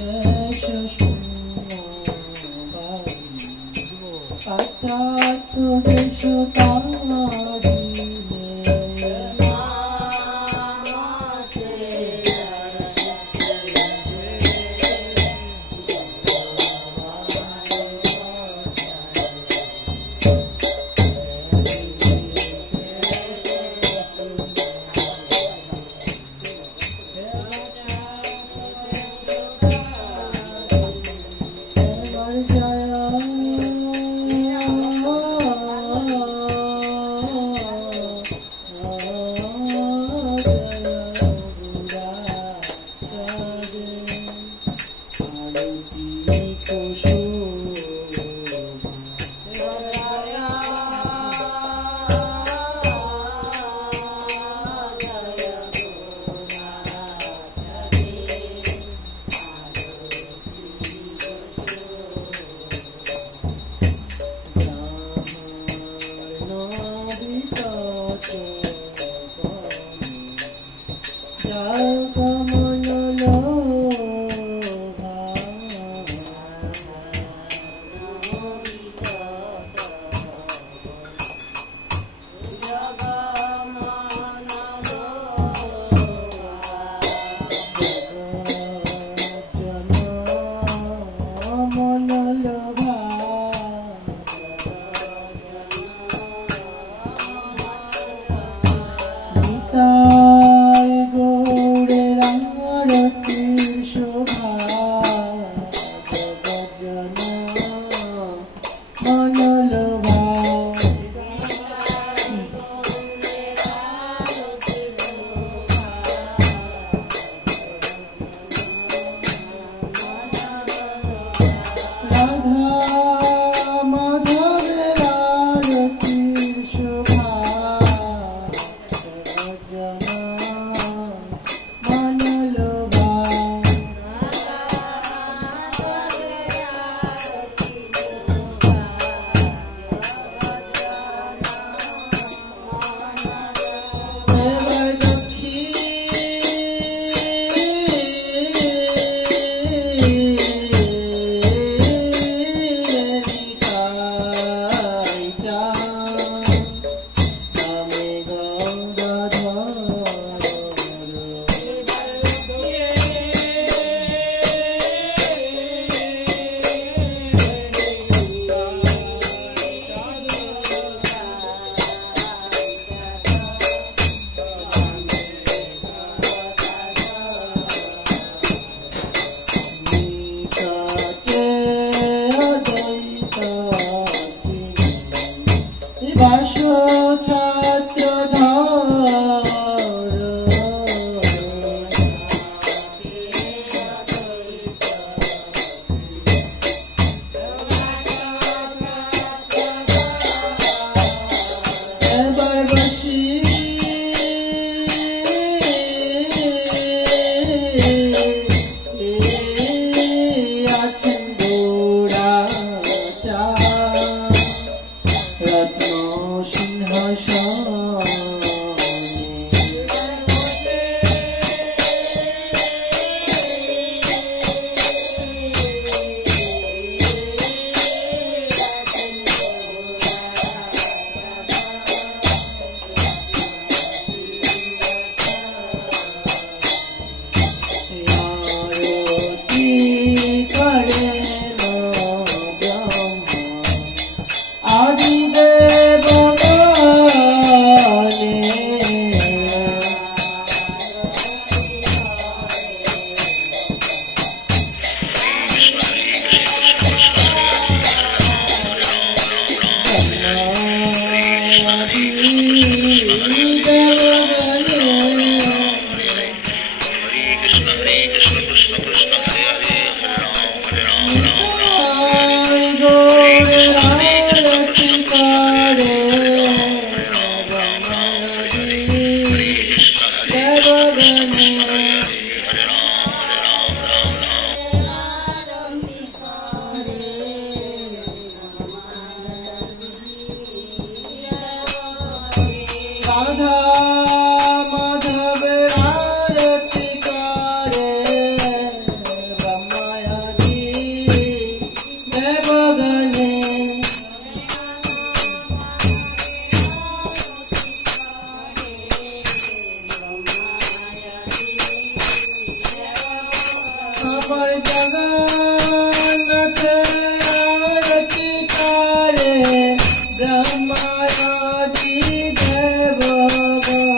Oh আমার জগন্নাথ আরতি করে ব্রহ্মাদি দেবগণে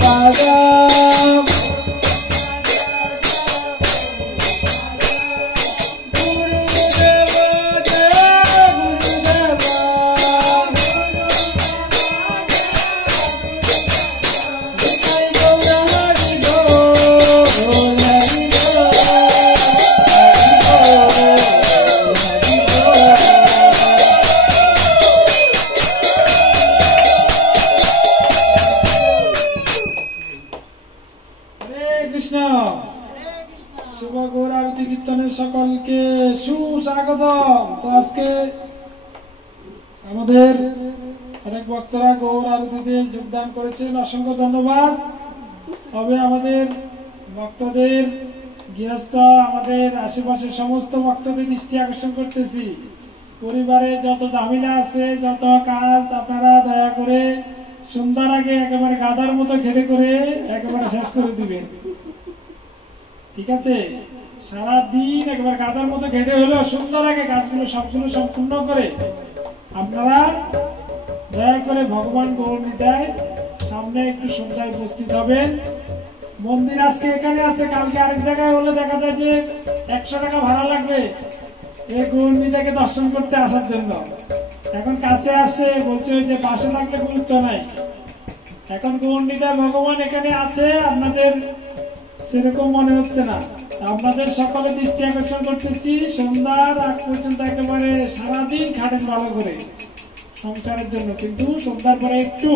পাদা শুভ গৌর আরতি কীর্তনের সকলকে সুস্বাগতম। তো আজকে আমাদের অনেক ভক্তরা গৌর আরতিতে যোগদান করেছেন, অসংখ্য ধন্যবাদ। তবে আমাদের ভক্তদের গৃহস্থ আমাদের আশেপাশের সমস্ত ভক্তদের দৃষ্টি আকর্ষণ করতেছি, পরিবারে যত ঝামেলা আছে, যত কাজ, আপনারা দয়া করে সন্ধ্যার আগে একেবারে গাধার মতো খেটে করে একেবারে শেষ করে দিবেন, ঠিক আছে? সারাদিন একবার গাদার মতো ঘেটে হলেও সন্ধ্যার আগে কাজগুলো সবগুলো সম্পূর্ণ করে আপনারা দয়া করে ভগবান গৌরনিতায় সামনে একটু সন্ধ্যায় উপস্থিত হবেন। মন্দির আজকে এখানে আছে, কালকে আরেক জায়গায় হলে দেখা যায় যে 100 টাকা ভাড়া লাগবে এই গৌরনিতাকে দর্শন করতে আসার জন্য। এখন কাছে আসে বলছে যে পাশে থাকলে গুরুত্ব নাই। এখন গৌরনিতায় ভগবান এখানে আছে, আপনাদের সেরকম মনে হচ্ছে না। আপনাদের সকলে দৃষ্টি আকর্ষণ করতেছি, সন্ধ্যার আগ পর্যন্ত একেবারে সারাদিন খাটেন ভালো করে সংসারের জন্য, কিন্তু সন্ধ্যার পরে একটু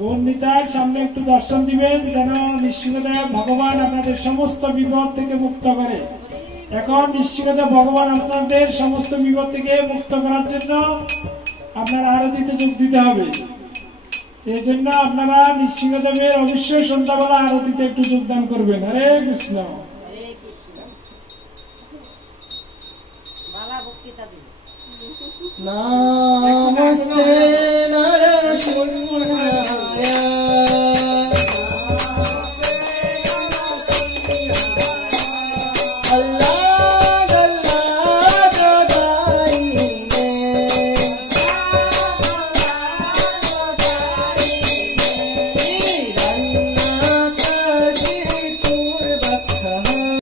গৌরনিতার সামনে একটু দর্শন দিবেন, যেন নিশ্চিতভাবে ভগবান আপনাদের সমস্ত বিপদ থেকে মুক্ত করে। এখন নিশ্চিতভাবে ভগবান আপনাদের সমস্ত বিপদ থেকে মুক্ত করার জন্য আপনার আরতিতে যোগ দিতে হবে। এই জন্য আপনারা নৃসিংহদেবের অবশ্যই সন্ধ্যাবেলা আরতিতে একটু যোগদান করবেন। হরে কৃষ্ণ। নমস্তে নরসিংহ